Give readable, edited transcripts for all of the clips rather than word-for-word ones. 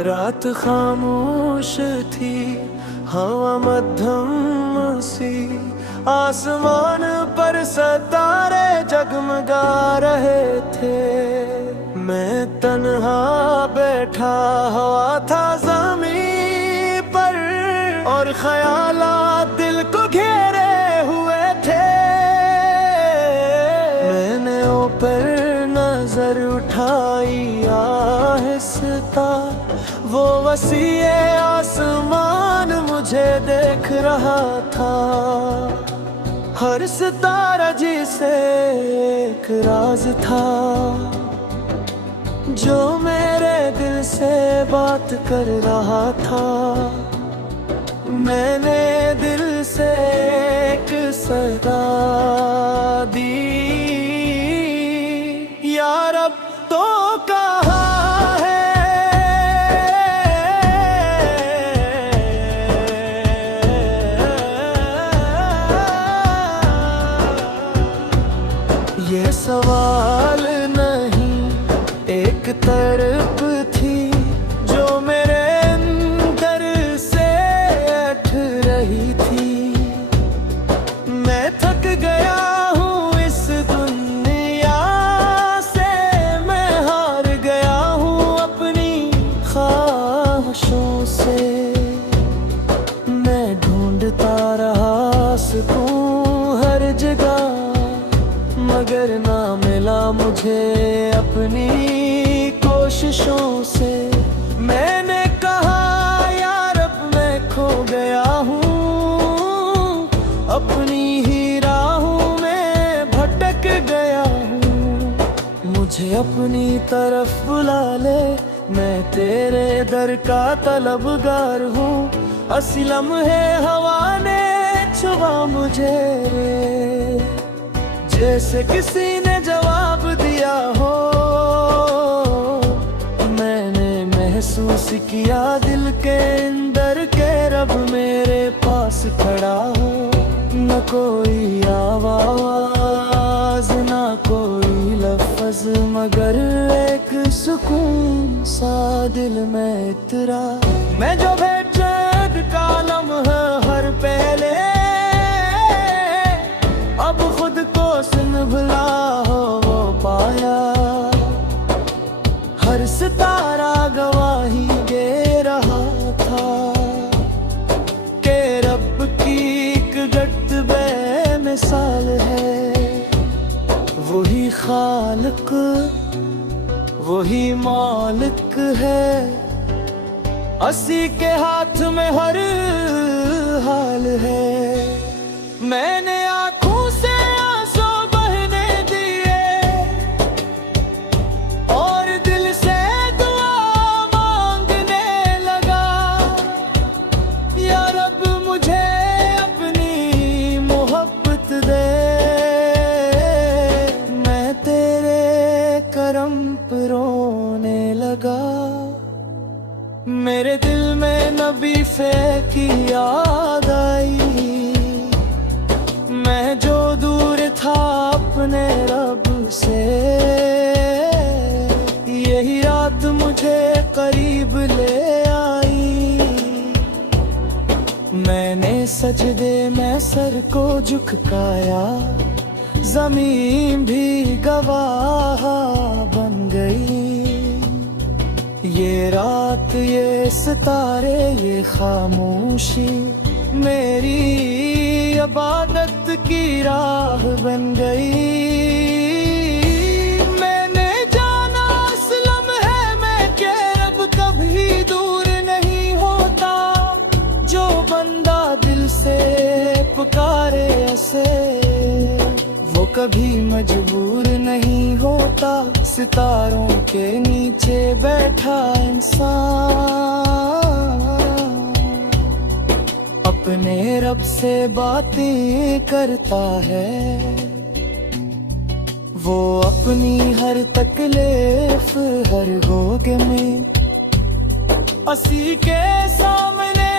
रात खामोश थी, हवा मध्यम सी, आसमान पर सितारे जगमगा रहे थे। मैं तन्हा बैठा हुआ था ज़मीन पर, और ख्यालात दिल को घेरे हुए थे। मैंने ऊपर नजर उठाई आहिस्ता, वो वसीए आसमान मुझे देख रहा था। हर सितारा जिसे एक राज था, जो मेरे दिल से बात कर रहा था। मैंने दिल से एक सदा दी, यार अब तो कहा ये सवाल नहीं, एक तरफ थी जो मेरे अंदर से उठ रही थी। मैं थक गया हूँ इस दुनिया से, मैं हार गया हूँ अपनी ख्वाहिशों से। मैं ढूंढता रहा सुकून हर जगह, मगर ना मिला मुझे अपनी कोशिशों से। मैंने कहा यार अब मैं खो गया हूँ, अपनी ही राहों में भटक गया हूँ। मुझे अपनी तरफ बुला ले, मैं तेरे दर का तलबगार हूँ। असी लम्हे हवा ने छुआ मुझे रे, जैसे किसी ने जवाब दिया हो। मैंने महसूस किया दिल के अंदर के रब मेरे पास खड़ा हो। न कोई आवाज न कोई लफ्ज, मगर एक सुकून सा दिल में इतरा। मैं जो बेचैन का लम्हा हर पहले, अब खुद को सुन भुला हो वो पाया। हर सितारा गवाही दे रहा था कि रब की एक गत बेमिसाल है। वही खालिक वही मालिक है, असी के हाथ में हर हाल है। मैंने आंखों से आंसू बहने दिए और दिल से दुआ मांगने लगा। यार अब मुझे अपनी मोहब्बत दे, मैं तेरे करम पर रोने लगा। मेरे दिल में नबी की याद आई, मैं जो दूर था अपने रब से। यही रात मुझे करीब ले आई, मैंने सजदे में सर को झुकाया। जमीन भी गवाह बन गई। ये रात ये सितारे ये खामोशी, मेरी इबादत की राह बन गई। मैंने जाना इस लम्हे में कि रब कभी दूर नहीं होता। जो बंदा दिल से पुकारे ऐसे, वो कभी मजबूर नहीं होता। सितारों के नीचे बैठा इंसान अपने रब से बातें करता है। वो अपनी हर तकलीफ हर गम में असी के सामने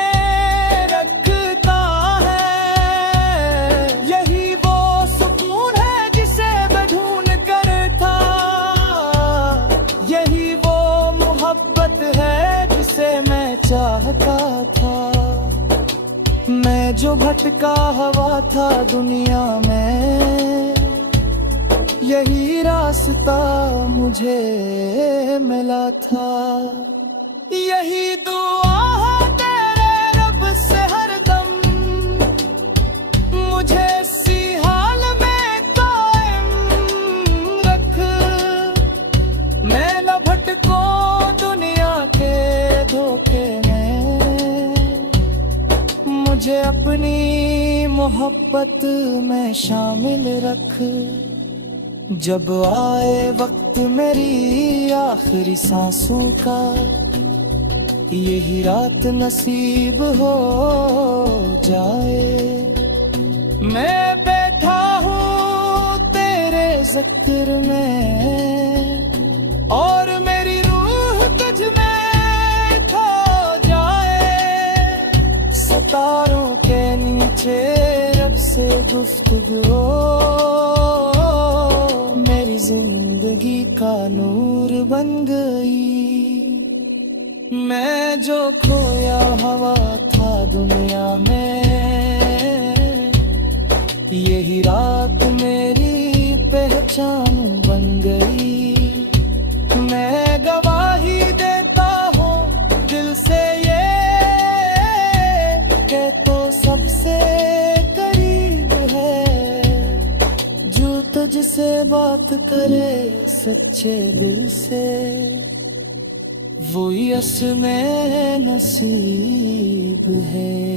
रख चाहता था। मैं जो भटका हवा था दुनिया में, यही रास्ता मुझे मिला था। यही दुआ है तेरे रब से हरदम, मुझे इसी हाल में कायम रख। मैं न भटकूं दुनिया के धोखे में, मुझे अपनी मोहब्बत में शामिल रख। जब आए वक्त मेरी आखिरी सांसों का, यही रात नसीब हो जाए। मैं बैठा हूँ तेरे ज़िक्र में, और मेरी रूह तुझ में खो जाए। सितारों के नीचे रब से गुफ्तगू मेरी जिंदगी का नूर बन गई। मैं जो खोया हवा था दुनिया में, यही रात मेरी पहचान बन गई। मैं गवाही देता हूँ दिल से ये, कि तो सबसे करीब है जो तुझसे बात करे सच्चे दिल से। वो यस में नसीब है।